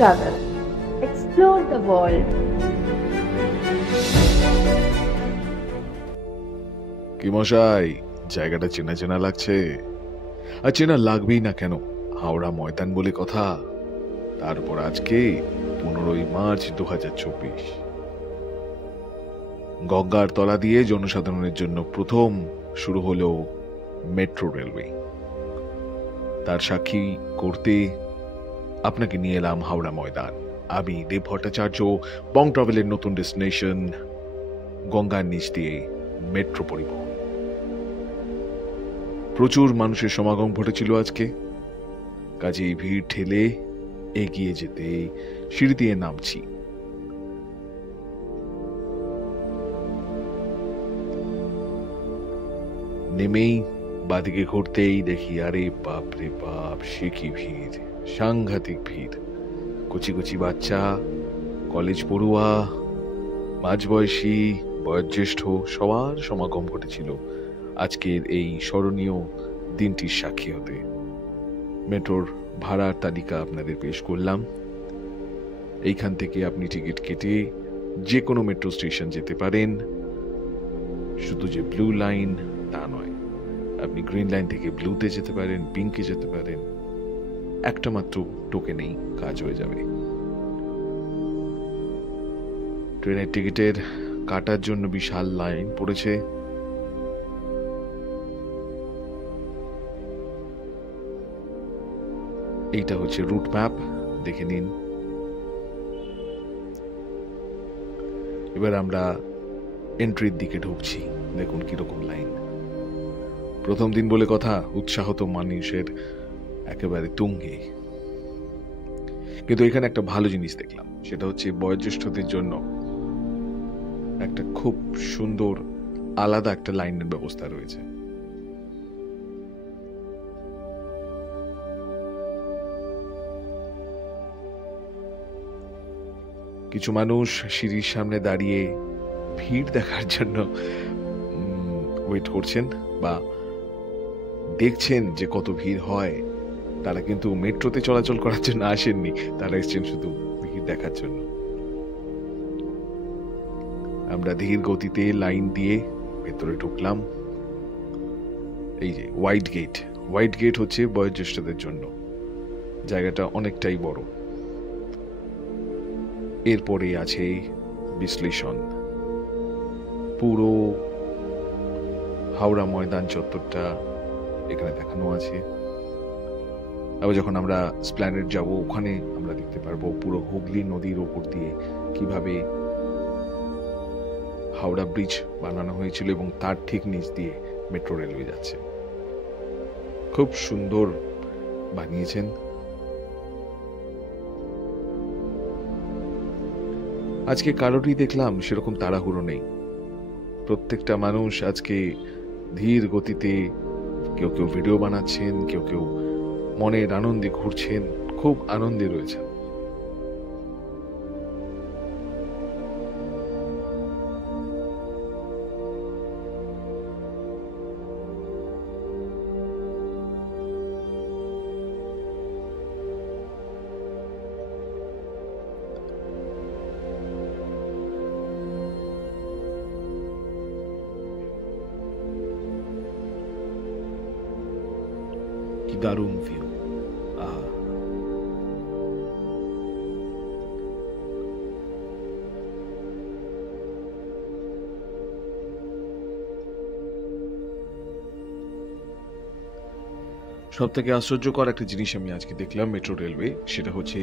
travel. Explore the world. কি মশাই, জায়গাটা চেনা চেনা লাগছে? আর চেনা লাগবেই না কেন, হাওড়া ময়দান বলে কথা। তারপর আজকে 15ই মার্চ 2024, গঙ্গার তলা দিয়ে জনসাধারণের জন্য প্রথম শুরু হলো মেট্রো রেলওয়ে। তার সাক্ষী করতে আপনাকে নিয়ে এলাম হাওড়া ময়দান। আমি দেব ভট্টাচার্য, বং ট্রাভেলের নতুন ডেস্টিনেশন গঙ্গার নিচ দিয়ে মেট্রো পরিবহন। প্রচুর মানুষের সমাগম ঘটেছিল আজকে, কাজেই ভিড় ঠেলে এগিয়ে যেতে সিঁড়ি দিয়ে নামছি। নেমেই বাদিকে ঘুরতেই দেখি, আরে বাপ রে বাপ, সে কি ভিড়, সাংঘাতিক ভিড়। কচি কচি বাচ্চা, কলেজ পড়ুয়া, মাঝবয়সী, বয়োজ্যেষ্ঠ সবার সমাগম ঘটেছিল আজকের এই স্মরণীয় দিনটির সাক্ষী হতে। মেট্রোর ভাড়ার তালিকা আপনাদের পেশ করলাম। এইখান থেকে আপনি টিকিট কেটে যে কোনো মেট্রো স্টেশন যেতে পারেন। শুধু যে ব্লু লাইন তা নয়, আপনি গ্রিন লাইন থেকে ব্লুতে যেতে পারেন, পিঙ্কে যেতে পারেন। একটা মাত্র টোকেনেই কাজ হয়ে যাবে। ট্রেনের টিকিটের কাটার জন্য বিশাল লাইন পড়েছে। এইটা হচ্ছে রুট ম্যাপ, দেখে নিন। এবার আমরা এন্ট্রির দিকে ঢুকছি, দেখুন কিরকম লাইন। প্রথম দিন বলে কথা, উৎসাহ তো মানুষের একেবারে তুঙ্গে। কিন্তু এখানে একটা ভালো জিনিস দেখলাম, সেটা হচ্ছে বয়োজ্যেষ্ঠদের জন্য একটা খুব সুন্দর আলাদা একটা লাইনের ব্যবস্থা রয়েছে। কিছু মানুষ সিঁড়ির সামনে দাঁড়িয়ে ভিড় দেখার জন্য ওয়েট করছেন বা দেখছেন যে কত ভিড় হয়। তারা কিন্তু মেট্রোতে চলাচল করার জন্য আসেননি, তারা এসেছেন শুধু ভিড় দেখার জন্য। আমরা ধীর গতিতে লাইন দিয়ে ভেতরে ঢুকলাম। এই যে হোয়াইট গেট, হোয়াইট গেট হচ্ছে বয়োজ্যেষ্ঠদের জন্য। জায়গাটা অনেকটাই বড়। এরপরে আছে বিশ্লেষণ। পুরো হাওড়া ময়দান চত্বরটা এখানে দেখানো আছে। আবার যখন আমরা স্প্ল্যানেড যাব, ওখানে আমরা দেখতে পারবো পুরো হুগলি নদীর ওপর দিয়ে কিভাবে হাওড়া ব্রিজ বানানো হয়েছিল এবং তার ঠিক নিচ দিয়ে মেট্রো রেলওয়ে যাচ্ছে। খুব সুন্দর বানিয়েছেন। আজকে কারোরই দেখলাম সেরকম তাড়াহুড়ো নেই। প্রত্যেকটা মানুষ আজকে ধীর গতিতে, কেউ কেউ ভিডিও বানাচ্ছেন, কেউ কেউ মনের আনন্দে ঘুরছেন, খুব আনন্দে রয়েছেন। কি দারুণ ভিউ! সব থেকে আশ্চর্যকর একটা জিনিস আমি আজকে দেখলাম মেট্রো রেলওয়ে, সেটা হচ্ছে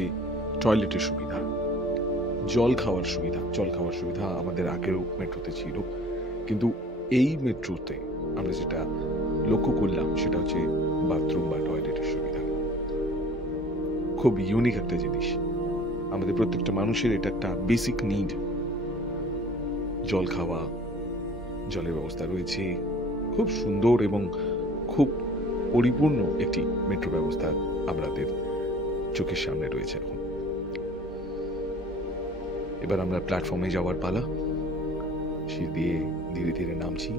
টয়লেটের সুবিধা, জল খাওয়ার সুবিধা আমাদের আগেও মেট্রোতে ছিল, কিন্তু এই মেট্রোতে আমরা যেটা লক্ষ্য করলাম সেটা হচ্ছে বাথরুম বা টয়লেটের সুবিধা। খুব ইউনিক একটা জিনিস। আমাদের প্রত্যেকটা মানুষের এটা একটা বেসিক নিড। জল খাওয়া, জলের ব্যবস্থা রয়েছে। খুব সুন্দর এবং খুব পরিপূর্ণ একটি মেট্রো ব্যবস্থা আমাদের চোখের সামনে রয়েছে এখন। এবার আমরা প্ল্যাটফর্মে যাওয়ার পালা। সিঁড়ি দিয়ে ধীরে ধীরে নামছি।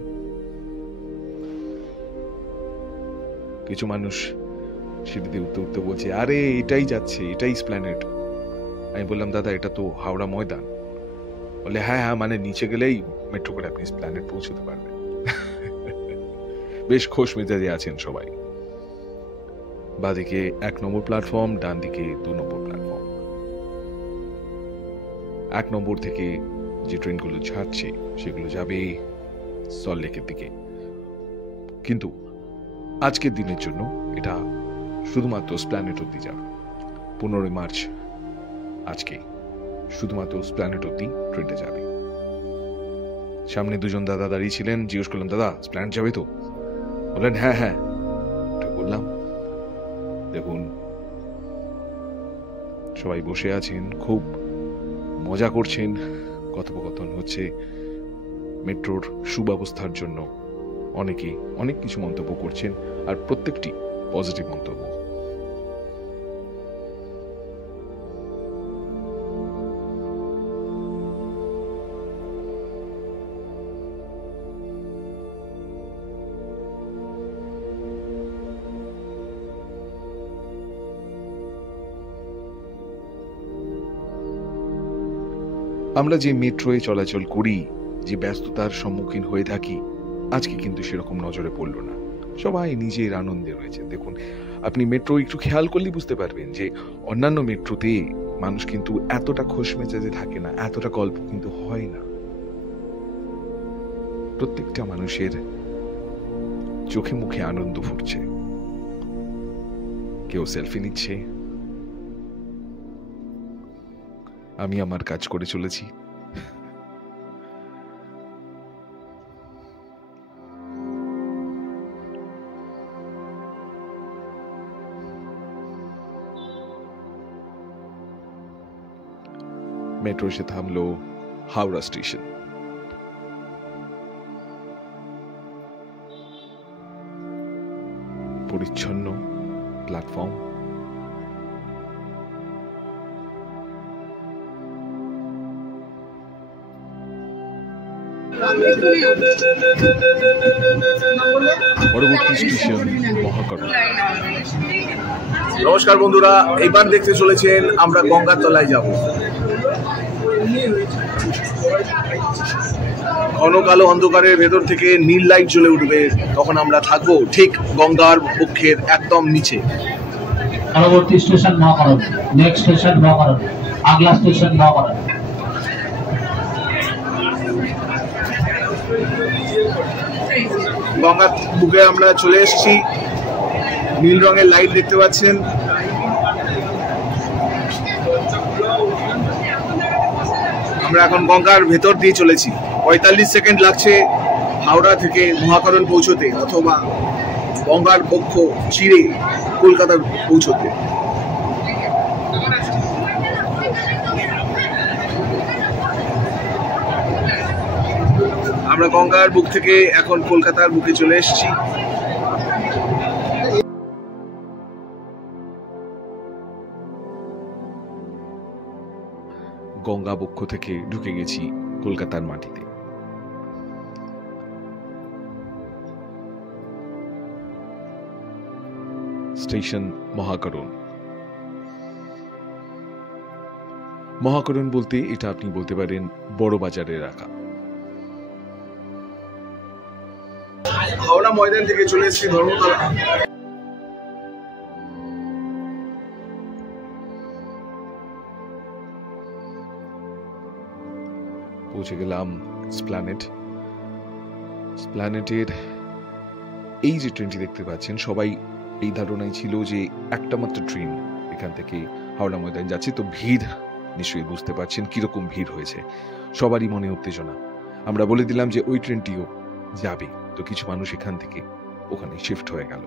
কিছু মানুষ সিঁড়ি দিয়ে উঠতে উঠতে বলছে, আরে এটাই যাচ্ছে, এটাই স্প্ল্যানেড। আমি বললাম দাদা এটা তো হাওড়া ময়দান। বলে হ্যাঁ হ্যাঁ, মানে নিচে গেলেই মেট্রো করে আপনি এসপ্ল্যানেড পৌঁছতে পারবেন। বেশ খোশ মেজাজে আছেন সবাই। বাঁদিকে 1 নম্বর প্ল্যাটফর্ম, ডান দিকে 2 নম্বর প্ল্যাটফর্ম। 1 নম্বর থেকে যে ট্রেনগুলো ছাড়ছে সেগুলো যাবে সল্টলেকের দিকে, কিন্তু আজকের দিনের জন্য এটা শুধুমাত্র এসপ্ল্যানেড অব্দি যাবে। 15 মার্চ আজকে শুধুমাত্র এসপ্ল্যানেড অব্দি ট্রেনটা যাবে। সামনে দুজন দাদা দাঁড়িয়ে ছিলেন, জিজ্ঞেস করলাম দাদা এসপ্ল্যানেড যাবে তো? বললেন হ্যাঁ হ্যাঁ। বললাম দেখুন সবাই বসে আছেন, খুব মজা করছেন, কথোপকথন হচ্ছে, মেট্রোর সুব্যবস্থার জন্য অনেকে অনেক কিছু মন্তব্য করছেন, আর প্রত্যেকটি পজিটিভ মন্তব্য। আমরা যে মেট্রোয় চলাচল করি, যে ব্যস্ততার সম্মুখীন হয়ে থাকি, আজকে কিন্তু সেরকম নজরে পড়ল না। সবাই নিজের আনন্দে রয়েছে। দেখুন আপনি মেট্রো একটু খেয়াল করলেই বুঝতে পারবেন যে অন্যান্য মেট্রোতে মানুষ কিন্তু এতটা খোশ মেজাজে থাকে না, এতটা গল্প কিন্তু হয় না। প্রত্যেকটা মানুষের চোখে মুখে আনন্দ ফুটছে, কেউ সেলফি নিচ্ছে, আমি আমার কাজ করে চলেছি। মেট্রো এসে থামলো হাওড়া স্টেশন। পরিচ্ছন্ন প্ল্যাটফর্ম, পরবর্তী স্টেশন মহাকরণ। নমস্কার বন্ধুরা, এবার দেখতে চলেছেন আমরা গঙ্গার তলায় যাব। ঘন কালো অন্ধকারের ভেতর থেকে নীল লাইট জ্বলে উঠবে, তখন আমরা থাকবো ঠিক গঙ্গার বক্ষের একদম নিচে। পরবর্তী স্টেশন মহাকরণ, নেক্সট স্টেশন মহাকরণ, আগলা স্টেশন মহাকরণ। গঙ্গার বুকে আমরা চলে এসেছি, নীল রঙের লাইট দেখতে পাচ্ছেন। আমরা এখন গঙ্গার ভেতর দিয়ে চলেছি। 45 সেকেন্ড লাগছে হাওড়া থেকে মহাকরণ পৌঁছতে, অথবা গঙ্গার বক্ষ চিরে কলকাতা পৌঁছতে। আমরা গঙ্গার বুক থেকে এখন কলকাতার বুকে চলে এসেছি। গঙ্গা বক্ষ থেকে ঢুকে গেছি কলকাতার মাটিতে। স্টেশন মহাকরণ। মহাকরণ বলতে এটা আপনি বলতে পারেন বড় বাজারের এলাকা। হাওড়া ময়দান থেকে চলে এসেছি ধর্মতলা। পৌঁছে গেলাম এসপ্ল্যানেড। এসপ্ল্যানেডের এই যে ট্রেনটি দেখতে পাচ্ছেন, সবাই এই ধারণাই ছিল যে একটা মাত্র ট্রেন এখান থেকে হাওড়া ময়দান যাচ্ছে, তো ভিড় নিশ্চয়ই বুঝতে পারছেন কিরকম ভিড় হয়েছে। সবারই মনে উত্তেজনা। আমরা বলে দিলাম যে ওই ট্রেনটিও যাবে, তো কিছু মানুষ এখান থেকে ওখানে শিফট হয়ে গেল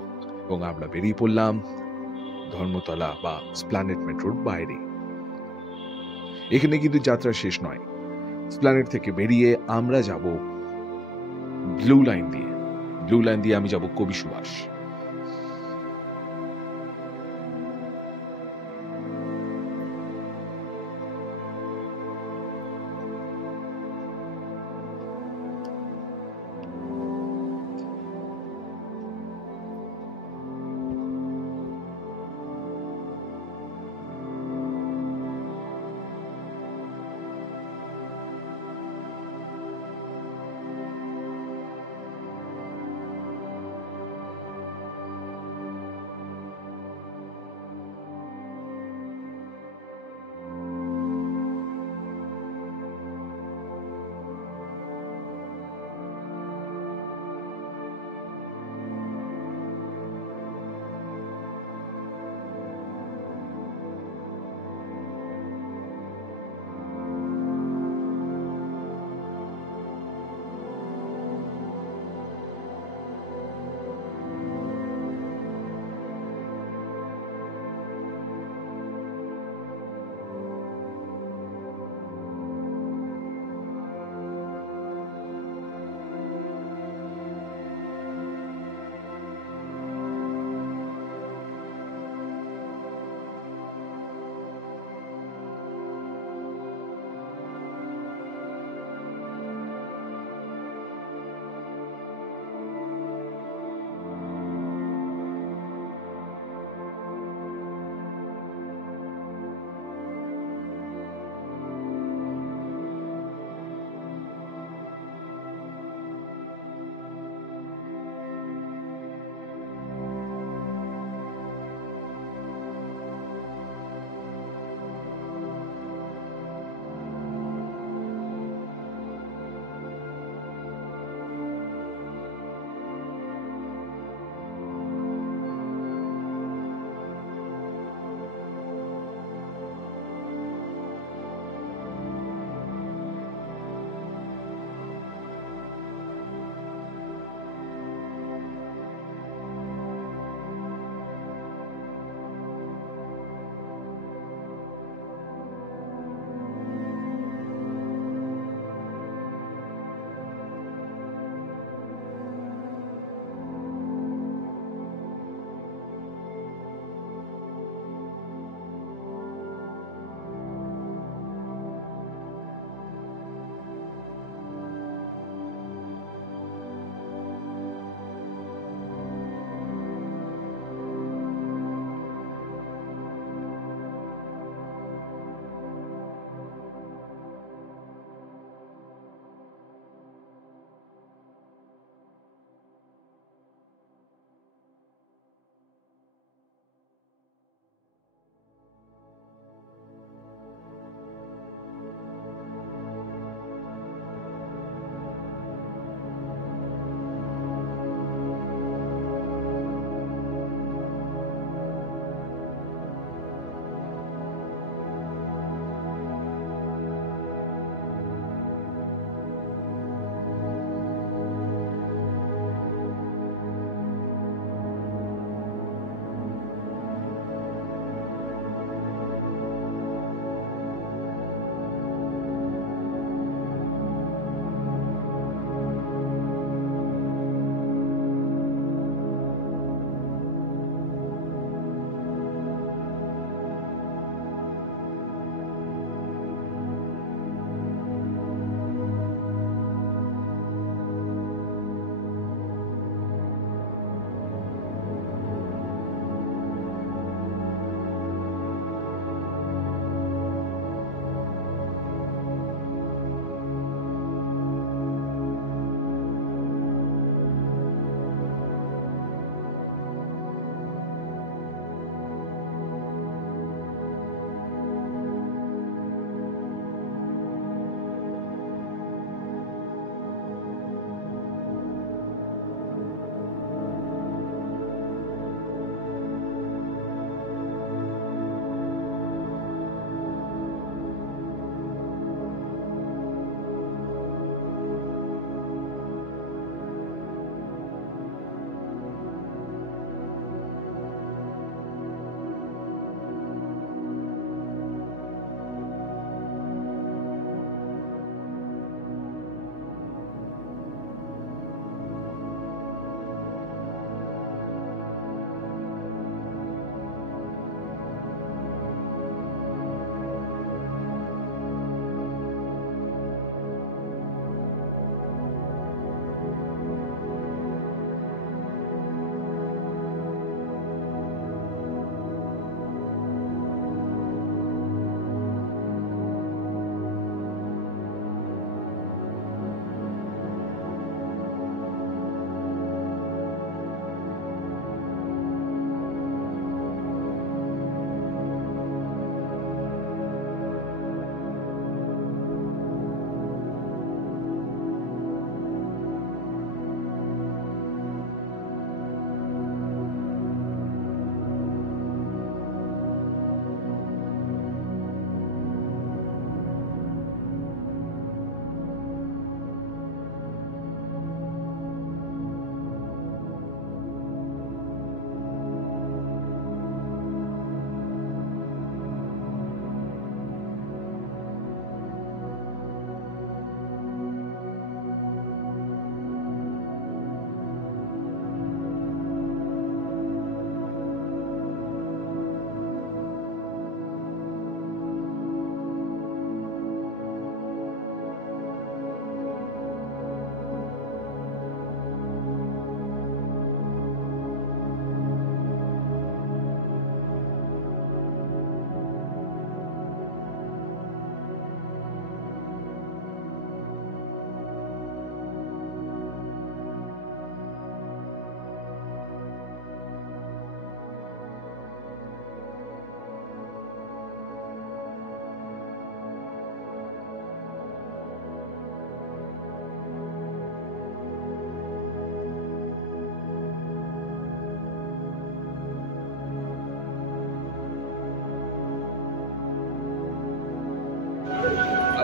এবং আমরা বেরিয়ে পড়লাম ধর্মতলা বা এসপ্ল্যানেড মেট্রোর বাইরে। এখানে কিন্তু যাত্রা শেষ নয়। এসপ্ল্যানেড থেকে বেরিয়ে আমরা যাব ব্লু লাইন দিয়ে। ব্লু লাইন দিয়ে আমি যাব কবি সুভাষ।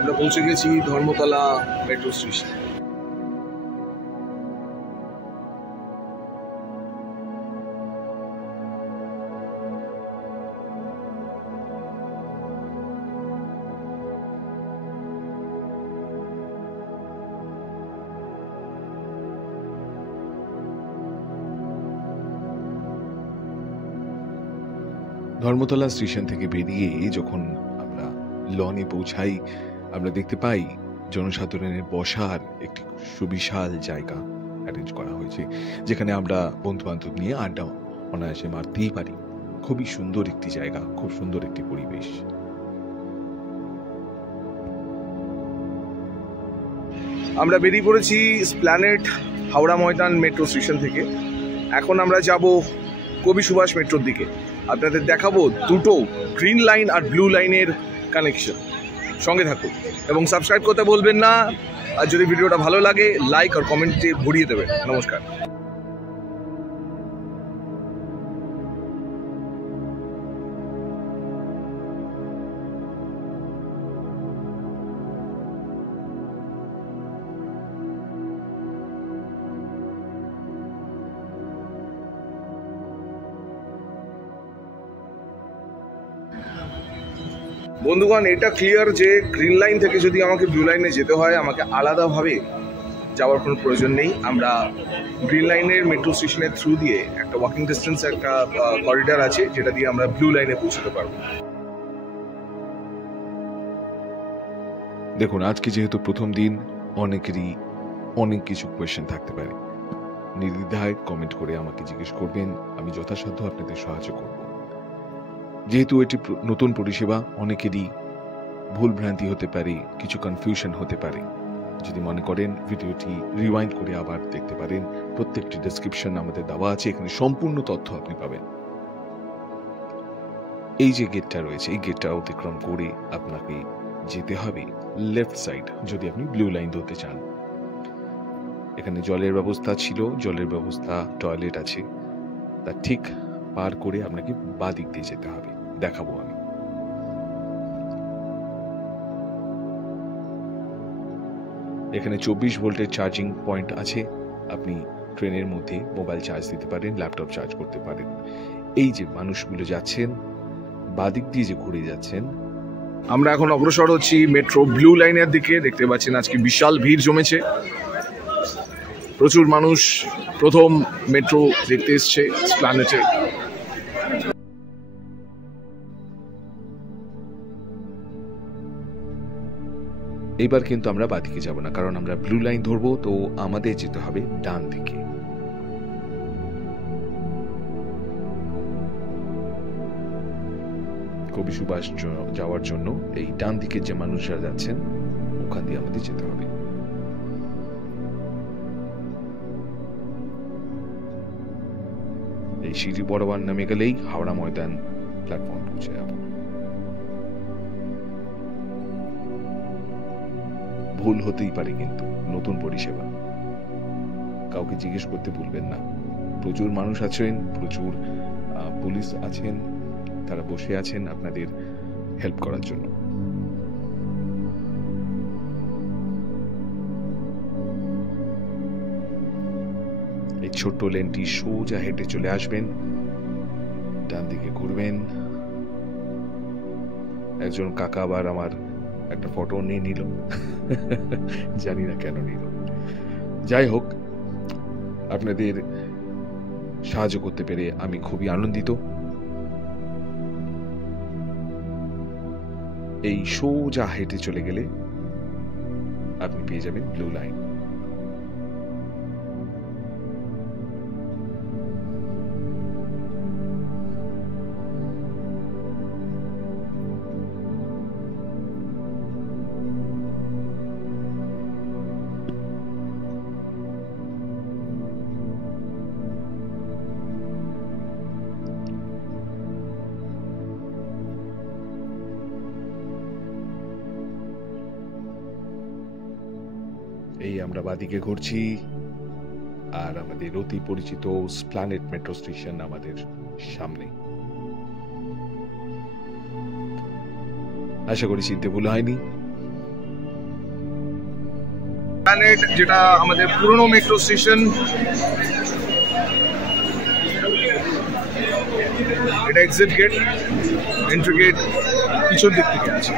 আমরা পৌঁছে গেছি Dharmatala metro station. Dharmatala station থেকে বেরিয়ে যখন আমরা লনে পৌঁছাই, আমরা দেখতে পাই জনসাধারণের বসার একটি সুবিশাল জায়গা অ্যারেঞ্জ করা হয়েছে, যেখানে আমরা বন্ধু বান্ধব নিয়ে আড্ডা অনায়াসে মারতেই পারি। খুবই সুন্দর একটি জায়গা, খুব সুন্দর একটি পরিবেশ। আমরা বেরিয়ে পড়েছি স্প্ল্যানেড হাওড়া ময়দান মেট্রো স্টেশন থেকে। এখন আমরা যাব কবি সুভাষ মেট্রোর দিকে। আপনাদের দেখাবো দুটো গ্রিন লাইন আর ব্লু লাইনের কানেকশন। সঙ্গে থাকুন এবং সাবস্ক্রাইব করতে বলবেন না। আর যদি ভিডিওটা ভালো লাগে লাইক আর কমেন্টে ভরিয়ে দেবেন। নমস্কার। বন্ধুগণ, এটা ক্লিয়ার যে গ্রিন লাইন থেকে যদি আমাকে ব্লু লাইনে যেতে হয়, আমাকে আলাদাভাবে যাওয়ার কোনো প্রয়োজন নেই। আমরা গ্রিন লাইনের মেট্রো স্টেশনের থ্রু দিয়ে একটা ওয়াকিং ডিস্টেন্স একটা করিডর আছে, যেটা দিয়ে আমরা ব্লু লাইনে পৌঁছতে পারবো। দেখুন, আজকে যেহেতু প্রথম দিন, অনেকেরই অনেক কিছু কোয়েশ্চেন থাকতে পারে। নির্দ্বিধায় কমেন্ট করে আমাকে জিজ্ঞেস করবেন, আমি যথাসাধ্য আপনাদের সাহায্য করব। যেহেতু এটি নতুন পরিষেবা, অনেকেরই ভুল ভ্রান্তি হতে পারে, কিছু কনফিউশন হতে পারে। যদি মনে করেন ভিডিওটি রিওয়াইন্ড করে আবার দেখতে পারেন। প্রত্যেকটি ডেসক্রিপশন আমাদের দেওয়া আছে, এখানে সম্পূর্ণ তথ্য আপনি পাবেন। এই যে গেটটা রয়েছে, এই গেটটা অতিক্রম করে আপনাকে যেতে হবে লেফট সাইড, যদি আপনি ব্লু লাইন ধরতে চান। এখানে জলের ব্যবস্থা ছিল, জলের ব্যবস্থা, টয়লেট আছে। তা ঠিক পার করে আপনাকে বাঁ দিক দিয়ে যেতে হবে, দেখাবো আমি। এখানে 24 ভোল্টের চার্জিং পয়েন্ট আছে। আপনি ট্রেনের মধ্যে মোবাইল চার্জ দিতে পারেন, ল্যাপটপ চার্জ করতে পারেন। এই যে মানুষগুলো যাচ্ছেন, বাঁ দিক দিয়ে যে ঘুরে যাচ্ছেন, আমরা এখন অগ্রসর হচ্ছি মেট্রো ব্লু লাইনের দিকে। দেখতে পাচ্ছেন আজকে বিশাল ভিড় জমেছে, প্রচুর মানুষ প্রথম মেট্রো দেখতে এসছে স্প্ল্যানেডে। এইবার কিন্তু আমরা বাদিকে যাব না, কারণ আমরা ব্লু লাইন ধরবো, তো আমাদের যেতে হবে ডান দিকে। কবি সুভাষ যাওয়ার জন্য এই ডান দিকে যে মানুষরা যাচ্ছেন, ওখান দিয়ে আমাদের যেতে হবে। এই সিঁড়ি বরাবর নামে গেলেই হাওড়া ময়দান প্ল্যাটফর্ম পৌঁছে যাব। ভুল হতেই পারে, কিন্তু নতুন পরিষেবা, কাউকে জিজ্ঞেস করতে ভুলবেন না। প্রচুর মানুষ আছেন, প্রচুর পুলিশ আছেন, তারা বসে আছেন আপনাদের হেল্প করার জন্য। এই ছোট্ট লেনটি সোজা হেঁটে চলে আসবেন, ডান দিকে ঘুরবেন। একজন কাকা আবার আমার একটা ফটো নিয়ে নিল, জানি না কেন নিল। যাই হোক, আপনাদের সাহায্য করতে পেরে আমি খুবই আনন্দিত। এই সোজা হেঁটে চলে গেলে আপনি পেয়ে যাবেন ব্লু লাইন। এই আমরা বাদিকে ঘুরছি, আর আমাদের অতি পরিচিত স্প্ল্যানেড মেট্রো স্টেশন আমাদের সামনে। আশা করি চিনতে ভুল হয়নি। প্ল্যানেট, যেটা আমাদের পুরনো মেট্রো স্টেশন। এটা এক্সিট গেট, এন্ট্রি গেট পিছন দিক থেকে আছে।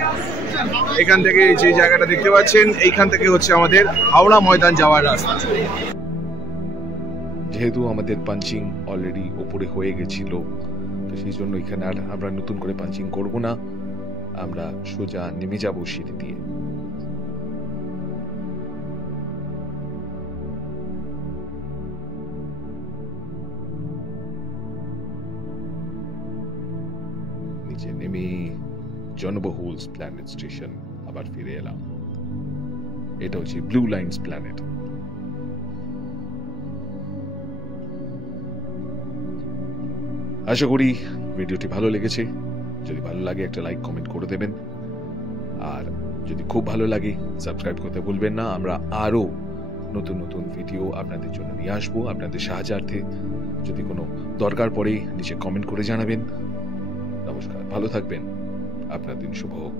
এখান থেকে যে জায়গাটা দেখতে পাচ্ছেন, এইখান থেকে হচ্ছে আমাদের হাওড়া ময়দান যাওয়ার রাস্তা। যেহেতু আমাদের পাঞ্চিং অলরেডি ওপরে হয়ে গেছিল, তো সেই জন্য এখানে আর আমরা নতুন করে পাঞ্চিং করব না, আমরা সোজা নেমে যাব সিঁড়ি দিয়ে। নিচে নেমে জনবহুল প্ল্যানেট স্টেশন আবার ফিরে এলাম। এটা হচ্ছে ব্লু লাইন্স প্ল্যানেট। আশা করি ভিডিওটি ভালো লেগেছে। যদি ভালো লাগে একটা লাইক কমেন্ট করে দেবেন, আর যদি খুব ভালো লাগে সাবস্ক্রাইব করতে ভুলবেন না। আমরা আরো নতুন নতুন ভিডিও আপনাদের জন্য নিয়ে আসবো আপনাদের সাহায্যার্থে। যদি কোনো দরকার পড়ে নিচে কমেন্ট করে জানাবেন। নমস্কার, ভালো থাকবেন, আপনার দিন শুভ হোক।